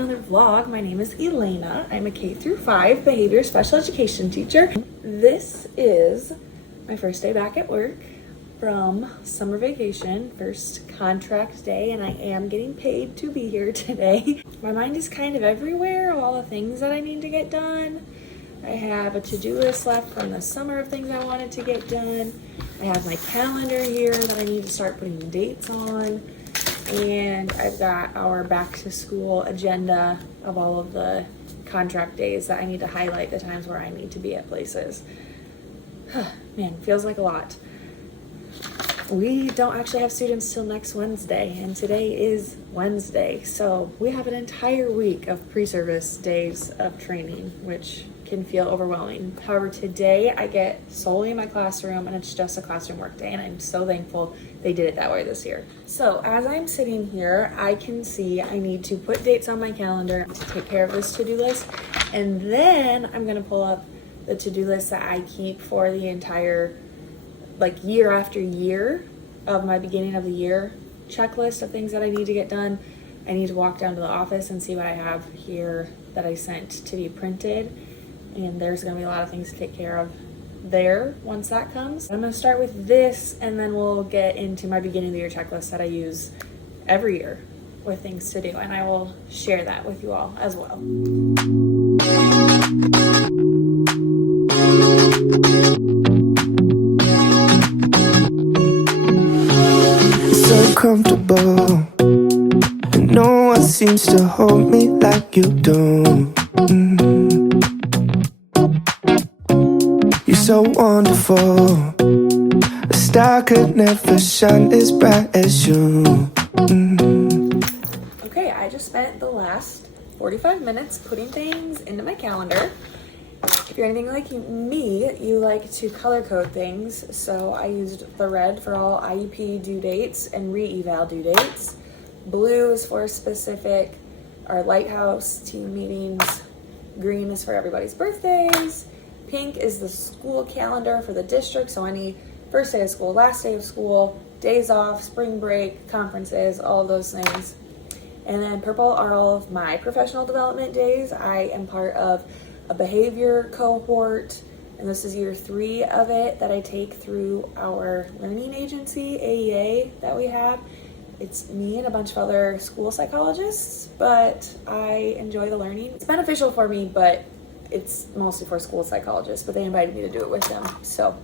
another vlog. My name is Elena. I'm a K through 5 behavior special education teacher. This is my first day back at work from summer vacation, first contract day, and I am getting paid to be here today. My mind is kind of everywhere, all the things that I need to get done. I have a to-do list left from the summer of things I wanted to get done. I have my calendar here that I need to start putting the dates on. And I've got our back to school agenda of all of the contract days that I need to highlight the times where I need to be at places. Man, feels like a lot. We don't actually have students till next Wednesday, and today is Wednesday. So we have an entire week of pre-service days of training, which can feel overwhelming. However, today I get solely in my classroom and it's just a classroom work day, and I'm so thankful they did it that way this year. So as I'm sitting here, I can see I need to put dates on my calendar to take care of this to-do list, and then I'm gonna pull up the to-do list that I keep for the entire year after year of my beginning of the year checklist of things that I need to get done. I need to walk down to the office and see what I have here that I sent to be printed. And there's gonna be a lot of things to take care of there once that comes. I'm gonna start with this, and then we'll get into my beginning of the year checklist that I use every year with things to do, and I will share that with you all as well. So comfortable, and no one seems to hold me like you do. You're so wonderful, a star could never shine as bright as you. Okay, I just spent the last 45 minutes putting things into my calendar. If you're anything like me, you like to color code things, so I used the red for all IEP due dates and re-eval due dates. Blue is for specific, our lighthouse team meetings. Green is for everybody's birthdays. Pink is the school calendar for the district, so any first day of school, last day of school, days off, spring break, conferences, all of those things. And then purple are all of my professional development days. I am part of a behavior cohort, and this is year 3 of it that I take through our learning agency, AEA, that we have. It's me and a bunch of other school psychologists, but I enjoy the learning. It's beneficial for me, but it's mostly for school psychologists, but they invited me to do it with them. So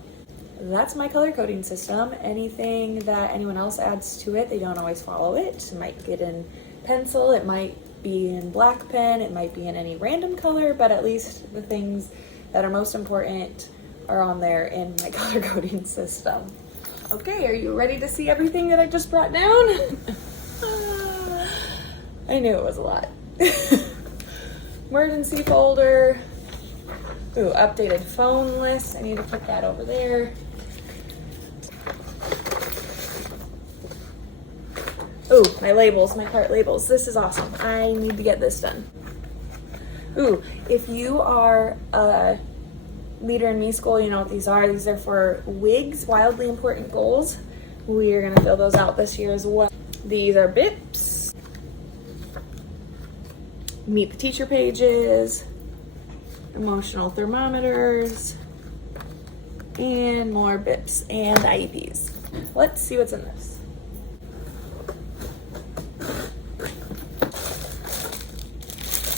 that's my color coding system. Anything that anyone else adds to it, they don't always follow it. It might get in pencil, it might be in black pen, it might be in any random color, but at least the things that are most important are on there in my color coding system. Okay, are you ready to see everything that I just brought down? I knew it was a lot. Emergency folder. Ooh, updated phone list. I need to put that over there. Ooh, my labels, my cart labels. This is awesome. I need to get this done. Ooh, if you are a Leader in Me School, you know what these are. These are for WIGs, Wildly Important Goals. We are gonna fill those out this year as well. These are BIPs. Meet the teacher pages, emotional thermometers, and more BIPs and IEPs. Let's see what's in this.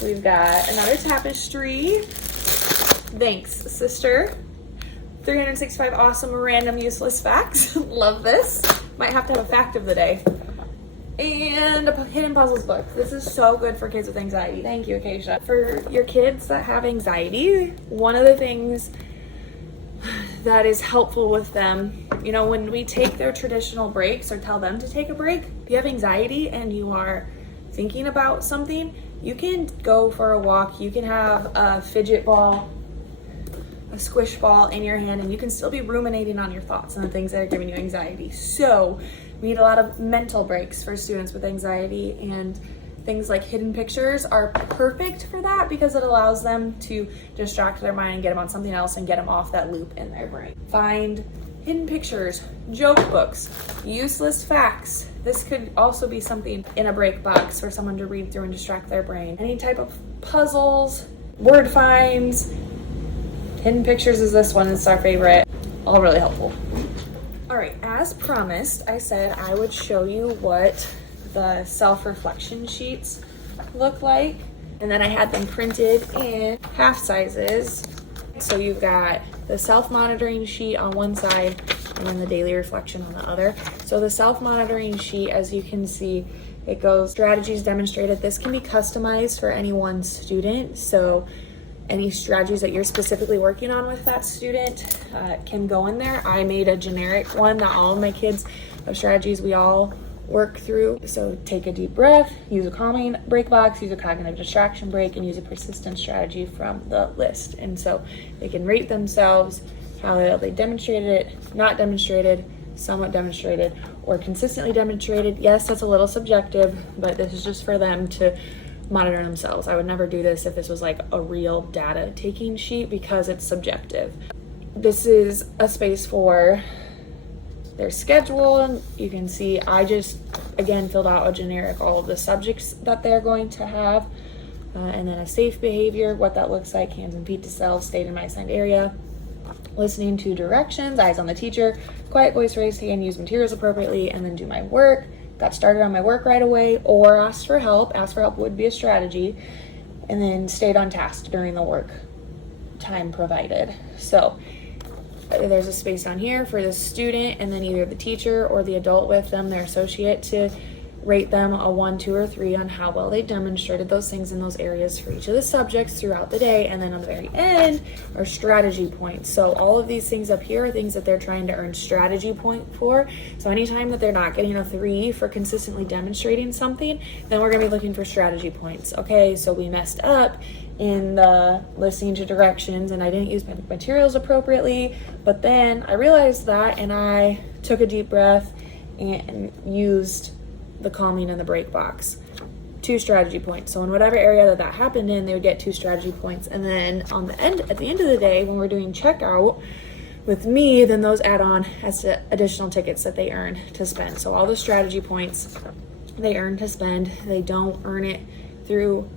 We've got another tapestry. Thanks, sister. 365 awesome random useless facts. Love this. Might have to have a fact of the day. And a hidden puzzles book. This is so good for kids with anxiety. Thank you, Acacia. For your kids that have anxiety, one of the things that is helpful with them, you know, when we take their traditional breaks or tell them to take a break, if you have anxiety and you are thinking about something, you can go for a walk. You can have a fidget ball, a squish ball in your hand, and you can still be ruminating on your thoughts and the things that are giving you anxiety. So we need a lot of mental breaks for students with anxiety, and things like hidden pictures are perfect for that because it allows them to distract their mind and get them on something else and get them off that loop in their brain. Find hidden pictures, joke books, useless facts. This could also be something in a break box for someone to read through and distract their brain. Any type of puzzles, word finds. Hidden pictures is this one, it's our favorite. All really helpful. All right, as promised, I said I would show you what the self-reflection sheets look like. And then I had them printed in half sizes. So you've got the self-monitoring sheet on one side and then the daily reflection on the other. So the self-monitoring sheet, as you can see, it goes strategies demonstrated. This can be customized for any one student. So any strategies that you're specifically working on with that student can go in there. I made a generic one that all of my kids have strategies we all work through. So take a deep breath, use a calming break box, use a cognitive distraction break, and use a persistent strategy from the list. And so they can rate themselves, how they demonstrated it, not demonstrated, somewhat demonstrated, or consistently demonstrated. Yes, that's a little subjective, but this is just for them to monitor themselves. I would never do this if this was like a real data taking sheet because it's subjective. This is a space for their schedule. You can see I just again filled out a generic all of the subjects that they're going to have, and then a safe behavior, what that looks like, hands and feet to self, stayed in my assigned area, listening to directions, eyes on the teacher, quiet voice, raised hand, use materials appropriately, and then do my work. Got started on my work right away, or asked for help. Asked for help would be a strategy, and then stayed on task during the work time provided. So there's a space on here for the student and then either the teacher or the adult with them, their associate, to rate them a 1, 2, or 3 on how well they demonstrated those things in those areas for each of the subjects throughout the day. And then on the very end are strategy points. So all of these things up here are things that they're trying to earn strategy point for. So anytime that they're not getting a 3 for consistently demonstrating something, then we're going to be looking for strategy points. Okay, so we messed up in the listening to directions and I didn't use my materials appropriately, but then I realized that and I took a deep breath and used the calming and the break box. 2 strategy points. So in whatever area that happened in, they would get 2 strategy points. And then on the end, at the end of the day, when we're doing checkout with me, then those add on as to additional tickets that they earn to spend. So all the strategy points they earn to spend, they don't earn it through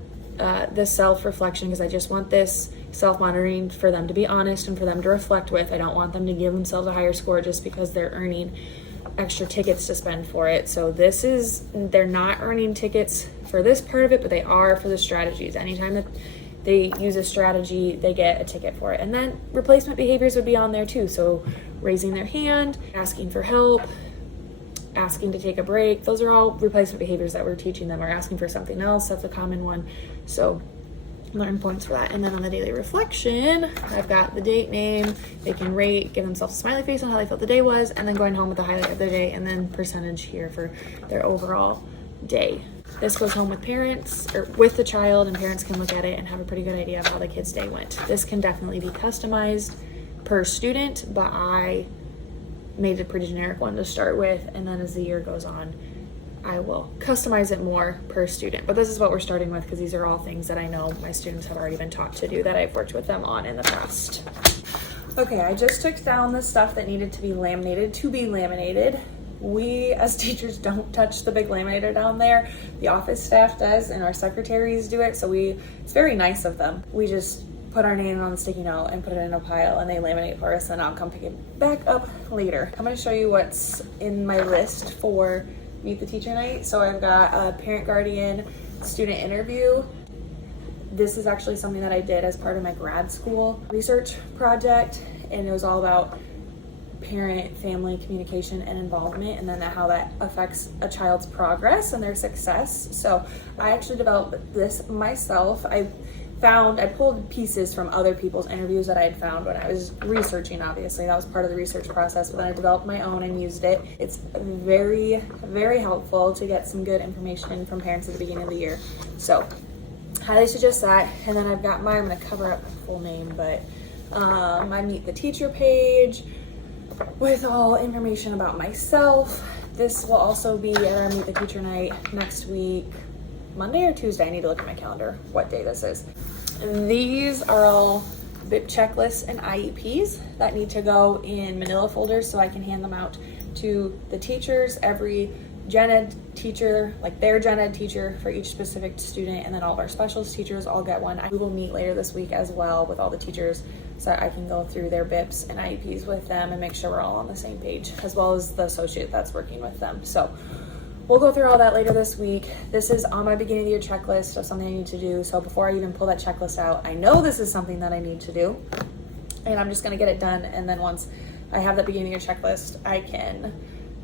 the self-reflection, because I just want this self-monitoring for them to be honest and for them to reflect with. I don't want them to give themselves a higher score just because they're earning extra tickets to spend for it. So this is, they're not earning tickets for this part of it, but they are for the strategies. Anytime that they use a strategy, they get a ticket for it. And then replacement behaviors would be on there too. So raising their hand, asking for help, asking to take a break. Those are all replacement behaviors that we're teaching them, or asking for something else. That's a common one. So learn points for that. And then on the daily reflection, I've got the date, name, they can rate, give themselves a smiley face on how they felt the day was, and then going home with the highlight of their day, and then percentage here for their overall day. This goes home with parents or with the child, and parents can look at it and have a pretty good idea of how the kid's day went. This can definitely be customized per student, but I made a pretty generic one to start with, and then as the year goes on, I will customize it more per student. But this is what we're starting with because these are all things that I know my students have already been taught to do that I've worked with them on in the past. Okay, I just took down the stuff that needed to be laminated. We as teachers don't touch the big laminator down there. The office staff does and our secretaries do it, so it's very nice of them. We just put our name on the sticky note and put it in a pile and they laminate for us, and I'll come pick it back up later. I'm going to show you what's in my list for Meet the Teacher Night. So I've got a parent guardian student interview. This is actually something that I did as part of my grad school research project, and it was all about parent family communication and involvement, and then how that affects a child's progress and their success. So I actually developed this myself. I pulled pieces from other people's interviews that I had found when I was researching. Obviously that was part of the research process, but then I developed my own and used it. It's very, very helpful to get some good information from parents at the beginning of the year. So highly suggest that. And then I've got I'm going to cover up my full name, but my Meet the Teacher page with all information about myself. This will also be at our Meet the Teacher Night next week, Monday or Tuesday. I need to look at my calendar what day this is. These are all BIP checklists and IEPs that need to go in manila folders so I can hand them out to the teachers. Every gen ed teacher, like their gen ed teacher for each specific student, and then all of our specialist teachers all get one. We will meet later this week as well with all the teachers so I can go through their BIPs and IEPs with them and make sure we're all on the same page, as well as the associate that's working with them. So we'll go through all that later this week. This is on my beginning of the year checklist of something I need to do. So before I even pull that checklist out, I know this is something that I need to do, and I'm just gonna get it done. And then once I have that beginning of the year checklist, I can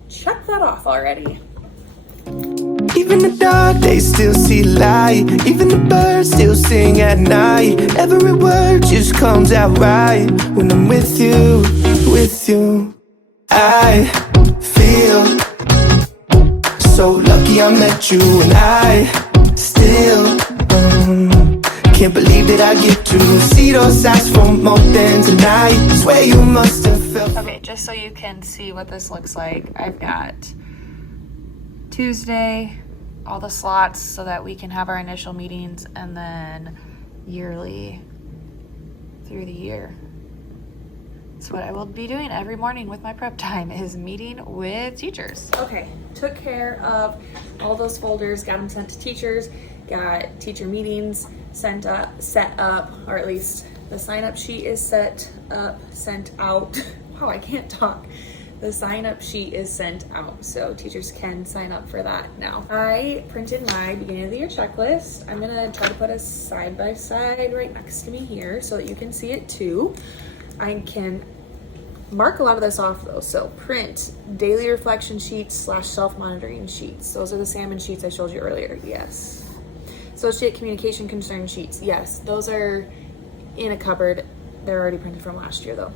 check that off already. Even the dark days still see light. Even the birds still sing at night. Every word just comes out right when I'm with you, with you. I feel so lucky I met you, and I still can't believe that I get to see those eyes for more than tonight. Swear you must have felt. Okay, just so you can see what this looks like, I've got Tuesday, all the slots so that we can have our initial meetings, and then yearly through the year. That's what I will be doing every morning with my prep time, is meeting with teachers. Okay, took care of all those folders, got them sent to teachers, got teacher meetings set up, or at least the sign-up sheet is set up, sent out. Wow, I can't talk. The sign-up sheet is sent out, so teachers can sign up for that now. I printed my beginning of the year checklist. I'm gonna try to put a side-by-side right next to me here so that you can see it too. I can mark a lot of this off though. So print daily reflection sheets / self-monitoring sheets. Those are the salmon sheets I showed you earlier. Yes. Associate communication concern sheets. Yes, those are in a cupboard. They're already printed from last year though.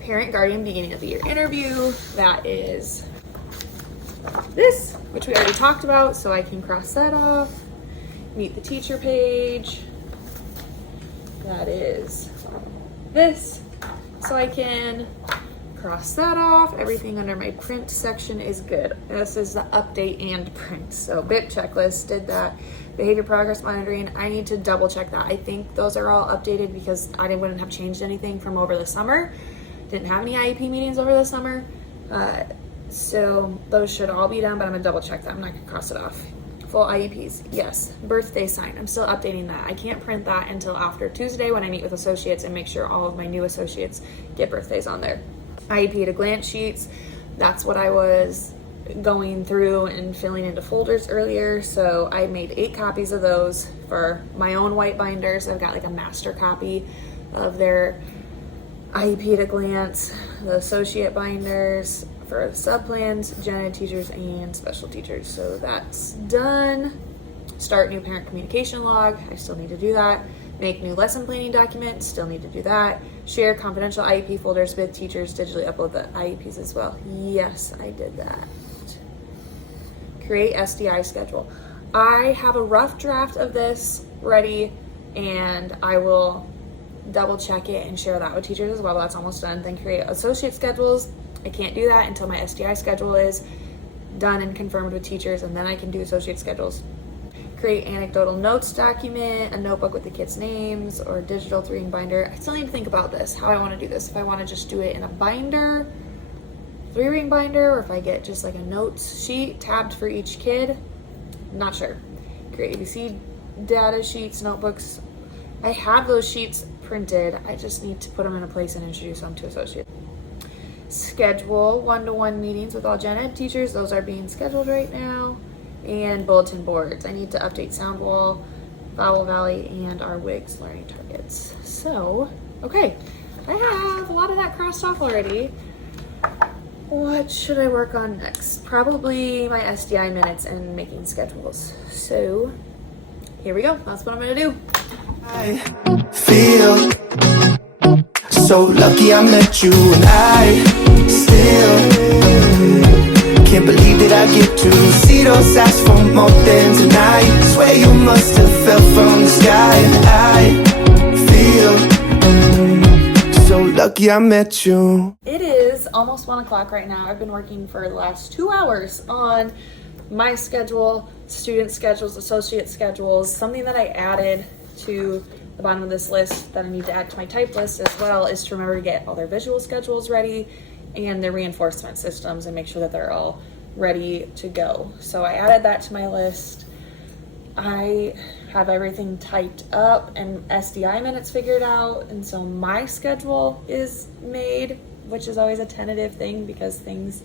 Parent guardian beginning of the year interview. That is this, which we already talked about, so I can cross that off. Meet the teacher page. That is this, so I can cross that off. Everything under my print section is good. This is the update and print. So BIP checklist, did that. Behavior progress monitoring, I need to double check that. I think those are all updated because I wouldn't have changed anything from over the summer. Didn't have any IEP meetings over the summer. So those should all be done, but I'm gonna double check that. I'm not gonna cross it off. Full IEPs, yes. Birthday sign, I'm still updating that. I can't print that until after Tuesday when I meet with associates and make sure all of my new associates get birthdays on there. IEP at a glance sheets, that's what I was going through and filling into folders earlier. So I made 8 copies of those for my own white binders. I've got like a master copy of their IEP at a glance, the associate binders for sub-plans, gen ed teachers, and special teachers. So that's done. Start new parent communication log, I still need to do that. Make new lesson planning documents, still need to do that. Share confidential IEP folders with teachers, digitally upload the IEPs as well. Yes, I did that. Create SDI schedule. I have a rough draft of this ready, and I will double check it and share that with teachers as well. That's almost done. Then create associate schedules. I can't do that until my SDI schedule is done and confirmed with teachers, and then I can do associate schedules. Create anecdotal notes document, a notebook with the kids' names, or a digital 3-ring binder. I still need to think about this, how I want to do this. If I want to just do it in a binder, 3-ring binder, or if I get just like a notes sheet tabbed for each kid. I'm not sure. Create ABC data sheets, notebooks. I have those sheets printed. I just need to put them in a place and introduce them to associates. Schedule one-to-one meetings with all gen ed teachers. Those are being scheduled right now. And bulletin boards. I need to update Soundwall, Vowel Valley, and our WIGS learning targets. So, okay, I have a lot of that crossed off already. What should I work on next? Probably my SDI minutes and making schedules. So, here we go. That's what I'm gonna do. I feel so lucky I met you, and I still can't believe that I get to see those eyes for more than tonight. Swear you must have fell from the sky, and I feel so lucky I met you. It is almost 1 o'clock right now. I've been working for the last 2 hours on my schedule, student schedules, associate schedules, something that I added to the bottom of this list that I need to add to my type list as well is to remember to get all their visual schedules ready and their reinforcement systems and make sure that they're all ready to go. So I added that to my list. I have everything typed up and SDI minutes figured out, and so my schedule is made, which is always a tentative thing because things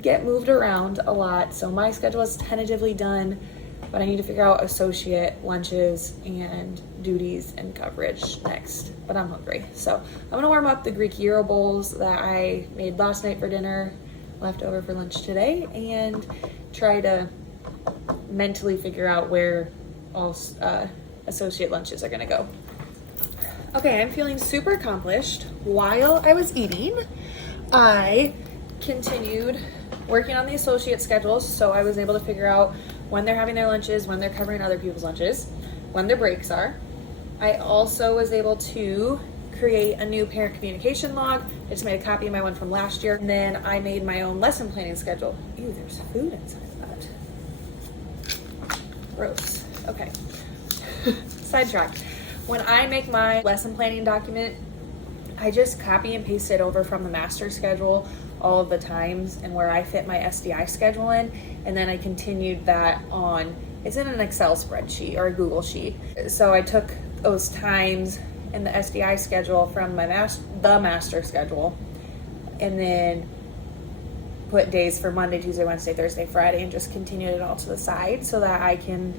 get moved around a lot. So my schedule is tentatively done, but I need to figure out associate lunches and duties and coverage next. But I'm hungry, so I'm gonna warm up the Greek gyro bowls that I made last night for dinner, left over for lunch today, and try to mentally figure out where all associate lunches are gonna go. Okay, I'm feeling super accomplished. While I was eating, I continued working on the associate schedules, so I was able to figure out when they're having their lunches, when they're covering other people's lunches, when their breaks are. I also was able to create a new parent communication log. I just made a copy of my one from last year, and then I made my own lesson planning schedule. Ew, there's food inside that. Gross. Okay. Sidetrack. When I make my lesson planning document, I just copy and paste it over from the master schedule all of the times and where I fit my SDI schedule in, and then I continued that on, it's in an Excel spreadsheet or a Google sheet. So I took those times in the SDI schedule from my the master schedule, and then put days for Monday, Tuesday, Wednesday, Thursday, Friday, and just continued it all to the side so that I can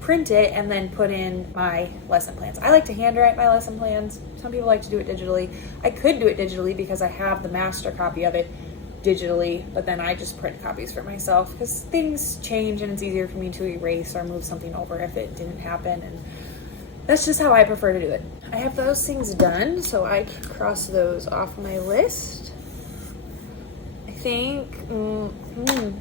print it and then put in my lesson plans. I like to handwrite my lesson plans. Some people like to do it digitally. I could do it digitally because I have the master copy of it digitally, but then I just print copies for myself because things change and it's easier for me to erase or move something over if it didn't happen, and that's just how I prefer to do it. I have those things done, so I can cross those off my list. I think,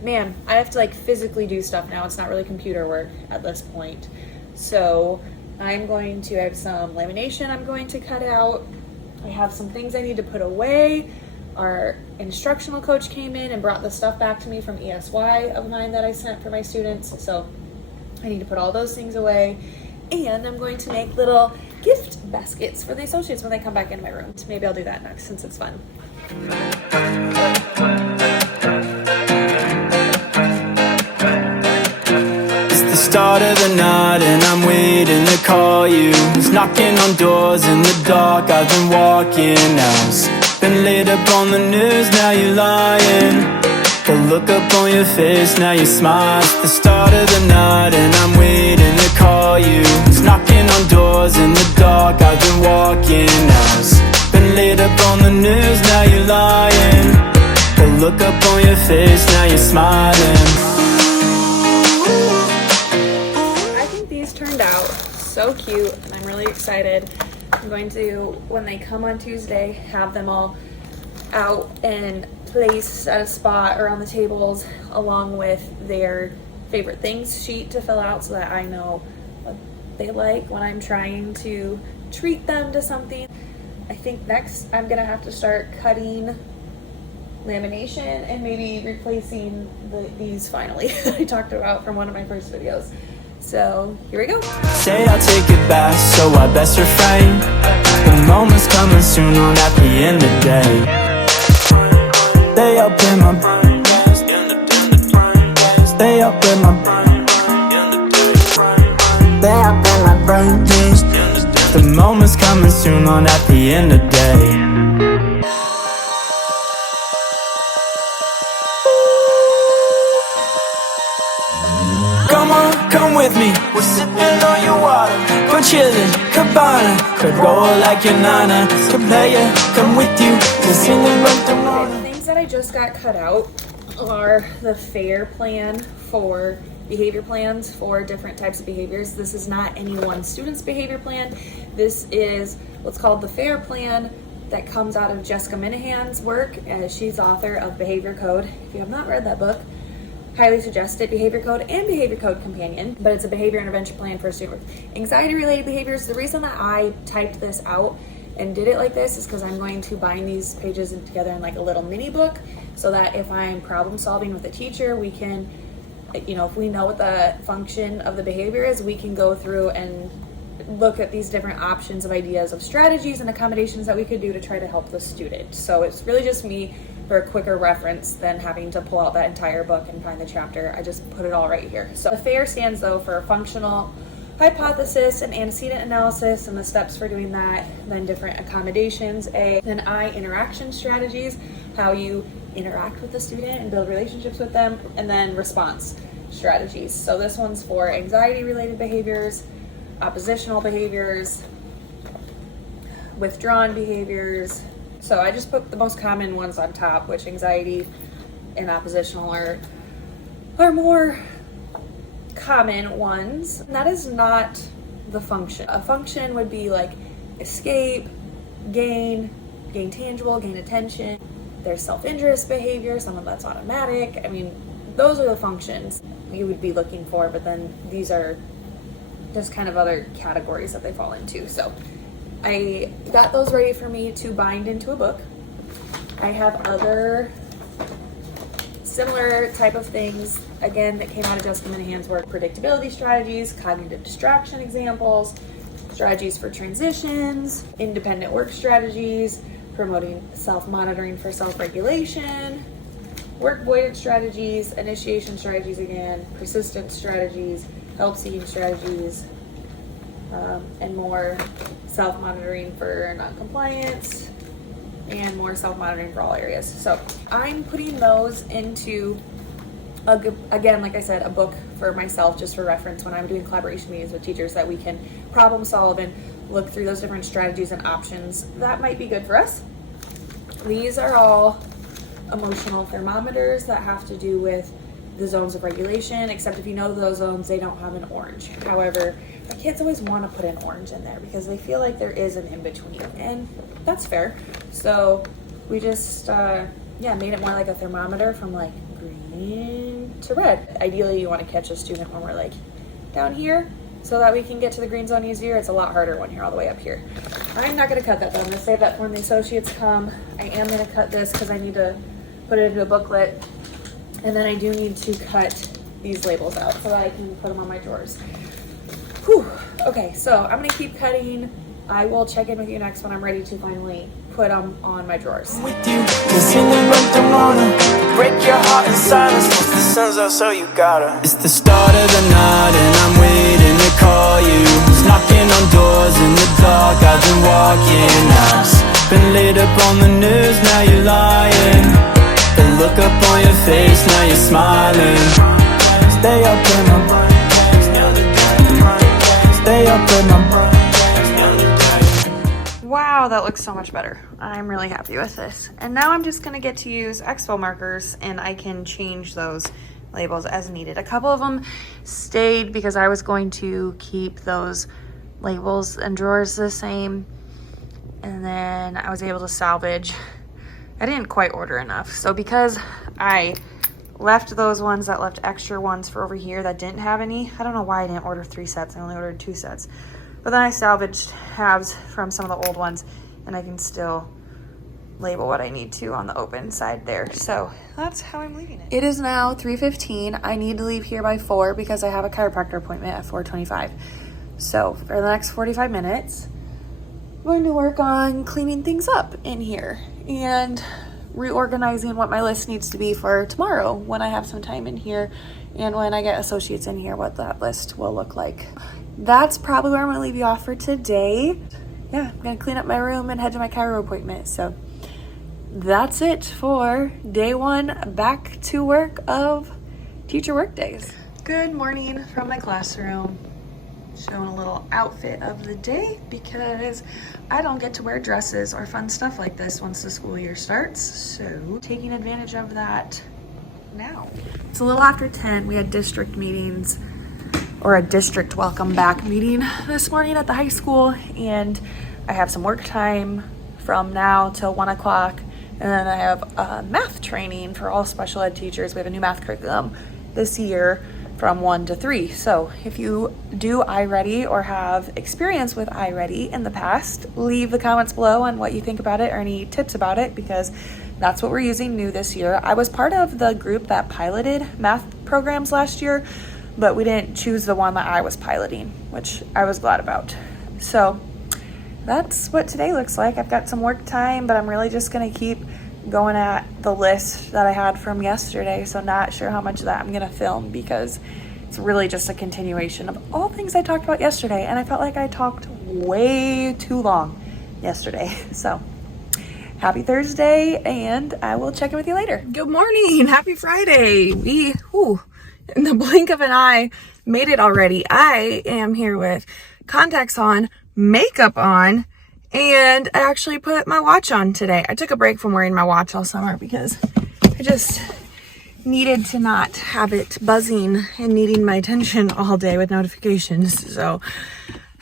man, I have to like physically do stuff now. It's not really computer work at this point. So I have some lamination I'm going to cut out. I have some things I need to put away. Our instructional coach came in and brought the stuff back to me from ESY of mine that I sent for my students. So I need to put all those things away. And I'm going to make little gift baskets for the associates when they come back into my room. Maybe I'll do that next since it's fun. It's the start of the night and I'm waiting to call you. It's knocking on doors in the dark, I've been walking out. Been laid up on the news, now you're lying. The look up on your face, now you smile. It's the start of the night and I'm waiting to call you. It's knocking on doors in the dark, I've been walking out. Been laid up on the news, now you're lying. The look up on your face, now you're smiling. I think these turned out so cute and I'm really excited. I'm going to, when they come on Tuesday, have them all out and placed at a spot or on the tables along with their favorite things sheet to fill out so that I know what they like when I'm trying to treat them to something. I think next I'm gonna have to start cutting lamination and maybe replacing these finally I talked about from one of my first videos. So here we go. Say I'll take it back, so I best refrain. The moment's coming soon on at the end of the day. Stay up in my brain. Stay up in my brain. Stay up in my brain. The moment's coming soon on at the end of the day. Come on, come with me. We're sipping on your water. We're chilling, cabana. Could roll like your nana. Could play ya, come with you. We're singing like the morning. The things that I just got cut out are the FAIR plan for behavior plans for different types of behaviors. This is not any one student's behavior plan. This is what's called the FAIR plan that comes out of Jessica Minahan's work. She's author of Behavior Code. If you have not read that book, highly suggest it. Behavior Code and Behavior Code Companion, but it's a behavior intervention plan for a student with anxiety-related behaviors. The reason that I typed this out and did it like this is because I'm going to bind these pages together in like a little mini book so that if I'm problem solving with a teacher, we can, you know, if we know what the function of the behavior is, we can go through and look at these different options of ideas of strategies and accommodations that we could do to try to help the student. So it's really just me for a quicker reference than having to pull out that entire book and find the chapter. I just put it all right here. So the FAIR stands though for functional hypothesis and antecedent analysis and the steps for doing that, then different accommodations, then I, interaction strategies, how you interact with the student and build relationships with them, and then response strategies. So this one's for anxiety related behaviors, oppositional behaviors, withdrawn behaviors. So I just put the most common ones on top, which anxiety and oppositional are more common ones. And that is not the function. A function would be like escape, gain tangible, gain attention. There's self-interest behavior, some of that's automatic. I mean, those are the functions you would be looking for, but then these are just kind of other categories that they fall into. So I got those ready for me to bind into a book. I have other similar type of things, again, that came out of Jessica Minahan's work: predictability strategies, cognitive distraction examples, strategies for transitions, independent work strategies, promoting self-monitoring for self-regulation, work avoidance strategies, initiation strategies again, persistence strategies, help-seeking strategies, and more self-monitoring for non-compliance, and more self-monitoring for all areas. So I'm putting those into, again, like I said, a book for myself, just for reference when I'm doing collaboration meetings with teachers, that we can problem solve and look through those different strategies and options that might be good for us. These are all emotional thermometers that have to do with the zones of regulation, except if you know those zones, they don't have an orange. However, my kids always want to put an orange in there because they feel like there is an in-between, and that's fair. So we just made it more like a thermometer from like green to red. Ideally, you want to catch a student when we're like down here so that we can get to the green zone easier. It's a lot harder when you're all the way up here. I'm not going to cut that though. I'm going to save that for when the associates come. I am going to cut this because I need to put it into a booklet, and then I do need to cut these labels out so that I can put them on my drawers. Whew. Okay, so I'm going to keep cutting. I will check in with you next when I'm ready to finally put them on my drawers. With you, 'cause in the room don't wanna break your heart in silence. The sun's out, so you gotta. It's the start of the night and I'm waiting to call you. It's knocking on doors in the dark, I've been walking. I've been lit up on the news, now you're lying. The look up on your face, now you're smiling. Stay up in my brain, stay up in my brain. Wow, that looks so much better. I'm really happy with this. And now I'm just gonna get to use Expo markers, and I can change those labels as needed. A couple of them stayed because I was going to keep those labels and drawers the same. And then I was able to salvage. I didn't quite order enough. So because I left those ones that left extra ones for over here that didn't have any, I don't know why I didn't order 3 sets. I only ordered 2 sets. But then I salvaged halves from some of the old ones, and I can still label what I need to on the open side there. So that's how I'm leaving it. It is now 3:15. I need to leave here by 4 because I have a chiropractor appointment at 4:25. So for the next 45 minutes, I'm going to work on cleaning things up in here and reorganizing what my list needs to be for tomorrow when I have some time in here, and when I get associates in here, what that list will look like. That's probably where I'm going to leave you off for today. Yeah, I'm going to clean up my room and head to my chiro appointment. So that's it for day 1 back to work of teacher work days. Good morning from my classroom. Showing a little outfit of the day because I don't get to wear dresses or fun stuff like this once the school year starts. So taking advantage of that now. It's a little after 10. We had district meetings, or a district welcome back meeting this morning at the high school, and I have some work time from now till 1 o'clock, and then I have math training for all special ed teachers. We have a new math curriculum this year from 1 to 3. So if you do iReady or have experience with iReady in the past, leave the comments below on what you think about it or any tips about it, because that's what we're using new this year. I was part of the group that piloted math programs last year but we didn't choose the one that I was piloting, which I was glad about. So that's what today looks like. I've got some work time, but I'm really just gonna keep going at the list that I had from yesterday. So not sure how much of that I'm gonna film because it's really just a continuation of all things I talked about yesterday. And I felt like I talked way too long yesterday. So happy Thursday, and I will check in with you later. Good morning, happy Friday. We, in the blink of an eye, made it already. I am here with contacts on, makeup on, and I actually put my watch on today. I took a break from wearing my watch all summer because I just needed to not have it buzzing and needing my attention all day with notifications. So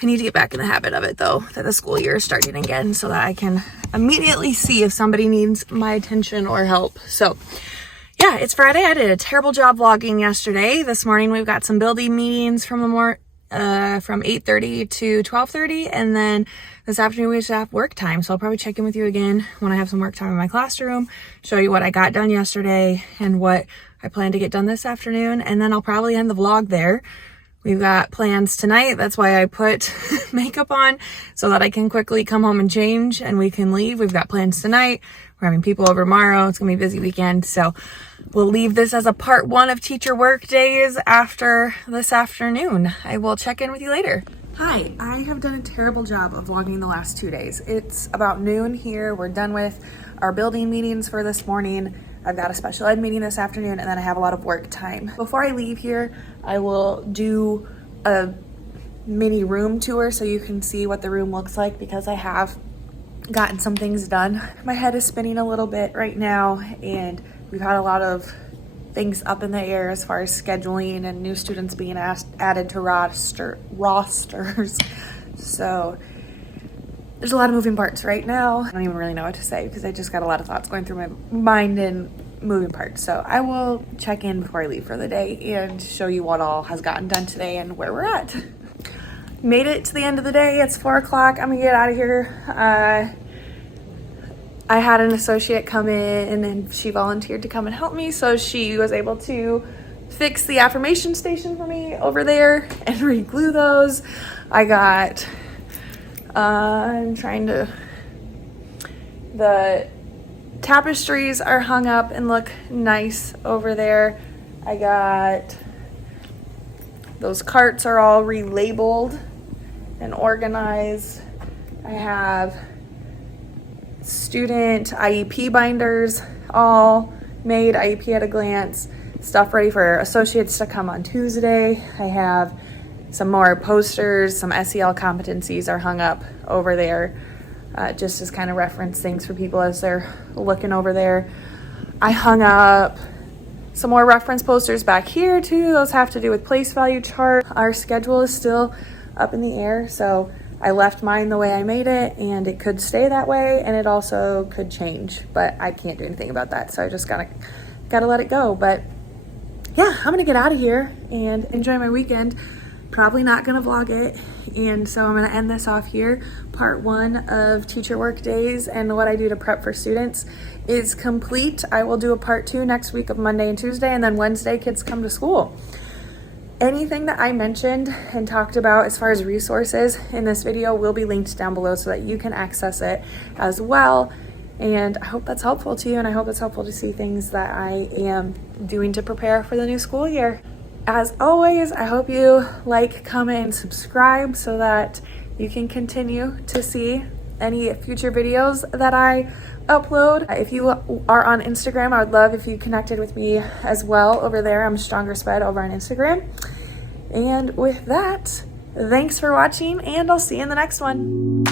I need to get back in the habit of it though, that the school year is starting again so that I can immediately see if somebody needs my attention or help. So yeah, it's Friday. I did a terrible job vlogging yesterday. This morning we've got some building meetings from 8:30 to 12:30, and then this afternoon we just have work time. So I'll probably check in with you again when I have some work time in my classroom, show you what I got done yesterday and what I plan to get done this afternoon, and then I'll probably end the vlog there. We've got plans tonight. That's why I put makeup on so that I can quickly come home and change and we can leave. We've got plans tonight. We're having people over tomorrow. It's gonna be a busy weekend. So we'll leave this as a part 1 of teacher work days after this afternoon. I will check in with you later. Hi, I have done a terrible job of vlogging the last 2 days. It's about noon here. We're done with our building meetings for this morning. I've got a special ed meeting this afternoon, and then I have a lot of work time. Before I leave here, I will do a mini room tour so you can see what the room looks like because I have gotten some things done. My head is spinning a little bit right now, and we've had a lot of things up in the air as far as scheduling and new students being added to rosters. So there's a lot of moving parts right now. I don't even really know what to say because I just got a lot of thoughts going through my mind and moving parts. So I will check in before I leave for the day and show you what all has gotten done today and where we're at. Made it to the end of the day. It's 4 o'clock. I'm gonna get out of here. I had an associate come in and she volunteered to come and help me. So she was able to fix the affirmation station for me over there and re-glue those. I got, the tapestries are hung up and look nice over there. I got, those carts are all relabeled and organized. I have student IEP binders all made, IEP at a glance, stuff ready for associates to come on Tuesday. I have some more posters, some SEL competencies are hung up over there, just as kind of reference things for people as they're looking over there. I hung up some more reference posters back here too. Those have to do with place value chart. Our schedule is still up in the air, so I left mine the way I made it, and it could stay that way, and it also could change, but I can't do anything about that, so I just gotta let it go. But yeah, I'm gonna get out of here and enjoy my weekend. Probably not gonna vlog it, and so I'm gonna end this off here. Part 1 of teacher work days and what I do to prep for students is complete. I will do a part 2 next week of Monday and Tuesday, and then Wednesday kids come to school. Anything that I mentioned and talked about as far as resources in this video will be linked down below so that you can access it as well. And I hope that's helpful to you, and I hope it's helpful to see things that I am doing to prepare for the new school year. As always, I hope you like, comment, and subscribe so that you can continue to see any future videos that I upload. If you are on Instagram, I would love if you connected with me as well over there. I'm Stronger Sped over on Instagram. And with that, thanks for watching, and I'll see you in the next one.